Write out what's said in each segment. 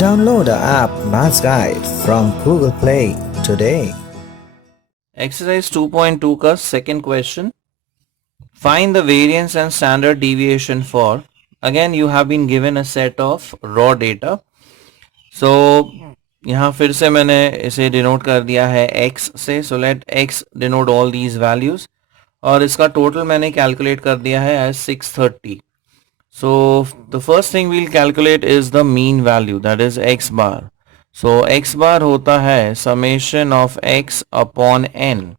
Download the app Maths Guide from Google Play today. Exercise 2.2 का second question. Find the variance and standard deviation for. Again, you have been given a set of raw data. So यहाँ फिर से मैंने इसे denote कर दिया है x से. So let x denote all these values. और इसका total मैंने calculate कर दिया है as 630. So the first thing we'll calculate is the mean value, that is x bar. So x bar होता है summation of x upon n.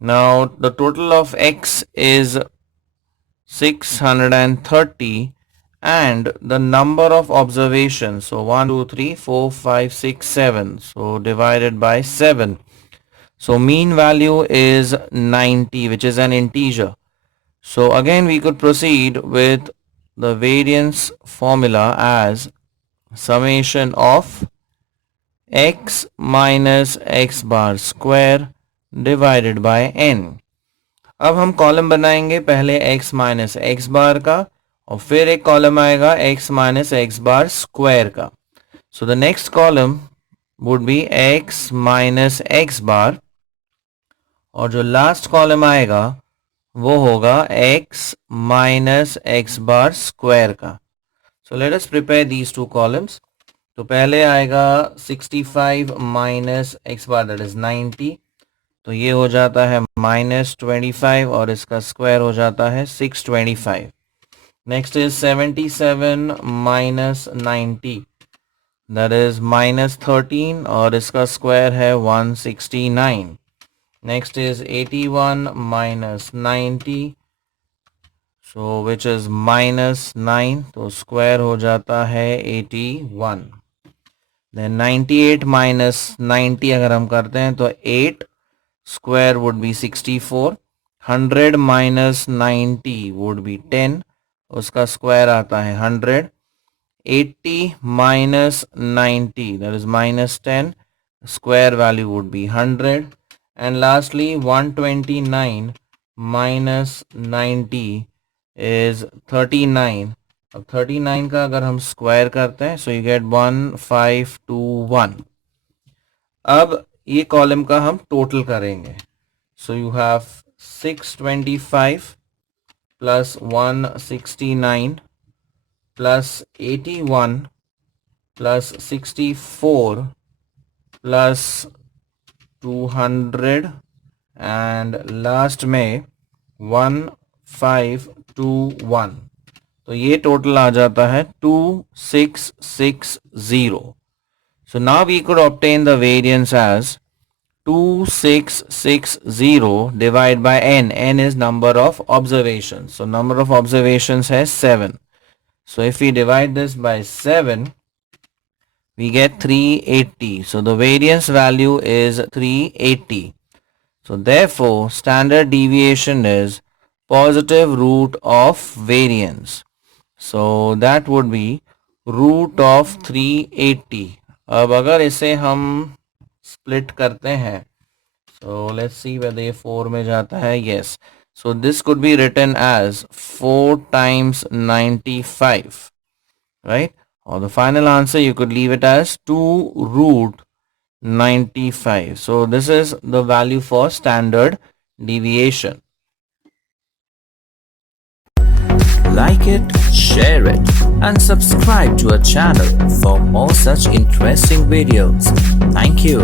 Now the total of x is 630 and the number of observations, so 1 2 3 4 5 6 7, so divided by 7. So mean value is 90, which is an integer. So again we could proceed with the variance formula as summation of x minus x bar square divided by n. अब हम column बनाएंगे पहले x minus x बार का और फिर एक column आएगा x minus x bar square का. So the next column would be x minus x bar और जो लास्ट कॉलम आएगा वो होगा x minus x bar square का. So let us prepare these two columns. तो पहले आएगा 65 minus x bar that is 90, तो ये हो जाता है माइनस 25 और इसका स्क्वायर हो जाता है 625. Next is 77 minus 90 that is minus 13 और इसका स्क्वायर है 169. Next is 81 minus 90 so which is minus 9, तो स्क्वायर हो जाता है 81. देन 98 माइनस 90 अगर हम करते हैं तो 8 square would be 64. 100 minus 90 would be 10, उसका square आता है 100. 80 minus 90 that is minus 10, square value would be 100. And lastly 129 minus 90 is 39. अब 39 का अगर हम square करते हैं so you get 1521. अब ये कॉलम का हम टोटल करेंगे. So you have 625 plus 169 plus 81 plus 64 plus 200 and last में 1521. तो ये टोटल आ जाता है 2660. So now we could obtain the variance as 2660 divided by n. N is number of observations. So number of observations has 7. So if we divide this by 7, we get 380. So the variance value is 380. So therefore standard deviation is positive root of variance. So that would be root of 380. अब अगर इसे हम split करते हैं so let's see whether ये 4 में जाता है. Yes, so this could be written as 4 times 95, right? और the final answer you could leave it as 2 root 95. So this is the value for standard deviation. Like it, share it, and subscribe to our channel for more such interesting videos. Thank you.